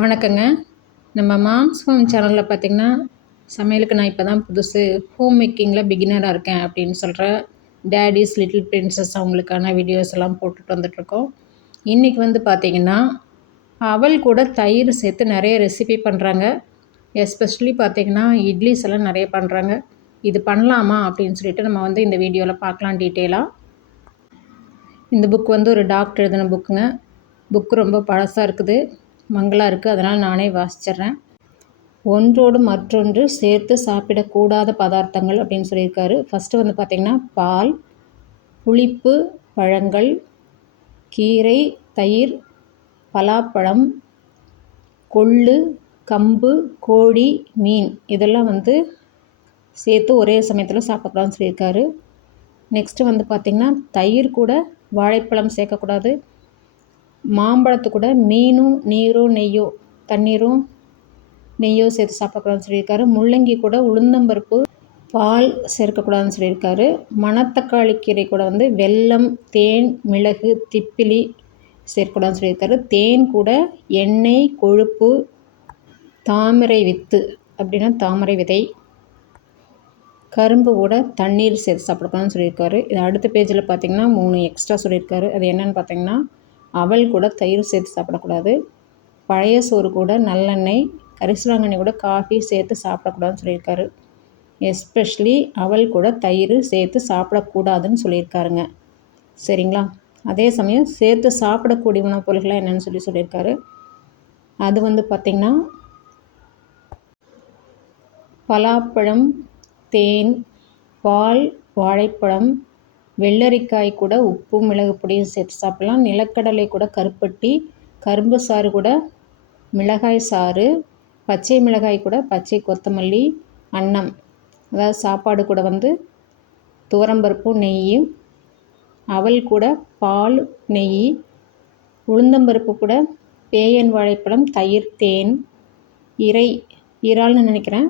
வணக்கங்க. நம்ம moms home சேனலில் பார்த்திங்கன்னா சமையலுக்கு நான் இப்போ தான் புதுசு ஹோம் மேக்கிங்கில் பிகினராக இருக்கேன் அப்படின்னு சொல்கிற டேடிஸ் லிட்டில் பிரின்சஸ் அவங்களுக்கான வீடியோஸ் எல்லாம் போட்டுட்டு வந்துட்ருக்கோம் இன்றைக்கி வந்து பார்த்திங்கன்னா அவள் கூட தயிர் சேர்த்து நிறைய ரெசிபி பண்ணுறாங்க எஸ்பெஷலி பார்த்திங்கன்னா இட்லிஸ் எல்லாம் நிறைய பண்ணுறாங்க இது பண்ணலாமா அப்படின்னு சொல்லிட்டு நம்ம வந்து இந்த வீடியோவில் பார்க்கலாம் டீட்டெயிலாக இந்த புக் வந்து ஒரு டாக்டர் எழுதின புக்குங்க புக்கு ரொம்ப பழசாக இருக்குது. மங்களாக இருக்குது அதனால் நானே வாசிச்சிட்றேன். ஒன்றோடு மற்றொன்று சேர்த்து சாப்பிடக்கூடாத பதார்த்தங்கள் அப்படின்னு சொல்லியிருக்காரு. ஃபஸ்ட்டு வந்து பார்த்திங்கன்னா பால் புளிப்பு பழங்கள் கீரை தயிர் பலாப்பழம் கொள்ளு கம்பு கோழி மீன் இதெல்லாம் வந்து சேர்த்து ஒரே சமயத்தில் சாப்பிடக்கூடாதுன்னு சொல்லியிருக்காரு. நெக்ஸ்ட்டு வந்து பார்த்திங்கன்னா தயிர் கூட வாழைப்பழம் சேர்க்கக்கூடாது. மாம்பழத்து கூட மீனும் நீரும் நெய்யோ தண்ணீரும் நெய்யோ சேர்த்து சாப்பிடக்கூடாதுன்னு சொல்லியிருக்காரு. முள்ளங்கி கூட உளுந்தம்பருப்பு பால் சேர்க்கக்கூடாதுன்னு சொல்லியிருக்காரு. மணத்தக்காளி கீரை கூட வந்து வெல்லம் தேன் மிளகு திப்பிலி சேர்க்கக்கூடாதுன்னு சொல்லியிருக்காரு. தேன் கூட எண்ணெய் கொழுப்பு தாமரை வித்து அப்படின்னா தாமரை விதை கரும்பு கூட தண்ணீர் சேர்த்து சாப்பிடக்கூடாதுன்னு சொல்லியிருக்காரு. இது அடுத்த பேஜில் பார்த்திங்கன்னா மூணு எக்ஸ்ட்ரா சொல்லியிருக்காரு. அது என்னென்னு பார்த்தீங்கன்னா அவல் கூட தயிர் சேர்த்து சாப்பிடக்கூடாது. பழைய சோறு கூட நல்லெண்ணெய் கரிசலாங்கண்ணி கூட காஃபி சேர்த்து சாப்பிடக்கூடாதுன்னு சொல்லியிருக்காரு. எஸ்பெஷலி அவல் கூட தயிர் சேர்த்து சாப்பிடக்கூடாதுன்னு சொல்லியிருக்காருங்க. சரிங்களா? அதே சமயம் சேர்த்து சாப்பிடக்கூடிய உணவுப் பொருள்கள்லாம் என்னென்னு சொல்லி சொல்லியிருக்காரு. அது வந்து பார்த்திங்கன்னா பலாப்பழம் தேன் பால் வாழைப்பழம் வெள்ளரிக்காய் கூட உப்பு மிளகு பொடியும் சேர்த்து சாப்பிட்லாம். நிலக்கடலை கூட கருப்பட்டி கரும்பு சாறு கூட மிளகாய் சாறு பச்சை மிளகாய் கூட பச்சை கொத்தமல்லி அன்னம். அதாவது சாப்பாடு கூட வந்து துவரம்பருப்பும் நெய்யும் அவல் கூட பால் நெய் உளுந்தம்பருப்பு கூட பேயன் வாழைப்பழம் தயிர் தேன் இறை இறால்னு நினைக்கிறேன்.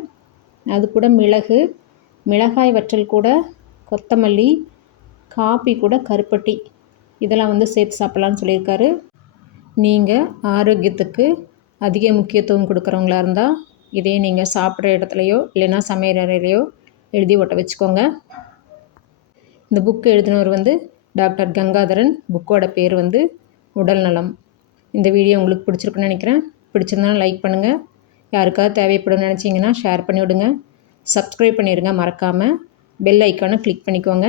அது கூட மிளகு மிளகாய் வற்றல் கூட கொத்தமல்லி காப்பி கூட கருப்பட்டி. இதெல்லாம் வந்து சேர்த்து சாப்பிட்லான்னு சொல்லியிருக்காரு. நீங்கள் ஆரோக்கியத்துக்கு அதிக முக்கியத்துவம் கொடுக்குறவங்களா இருந்தால் இதே நீங்கள் சாப்பிட்ற இடத்துலையோ இல்லைன்னா சமையல் அறையிலையோ எழுதி ஒட்ட வச்சுக்கோங்க. இந்த புக்கு எழுதினவர் வந்து டாக்டர் கங்காதரன். புக்கோட பேர் வந்து உடல் நலம். இந்த வீடியோ உங்களுக்கு பிடிச்சிருக்குன்னு நினைக்கிறேன். பிடிச்சிருந்தாலும் லைக் பண்ணுங்கள் யாருக்காவது தேவைப்படும் நினச்சிங்கன்னா ஷேர் பண்ணிவிடுங்க சப்ஸ்கிரைப் பண்ணிடுங்க மறக்காமல் பெல் ஐக்கானை கிளிக் பண்ணிக்கோங்க.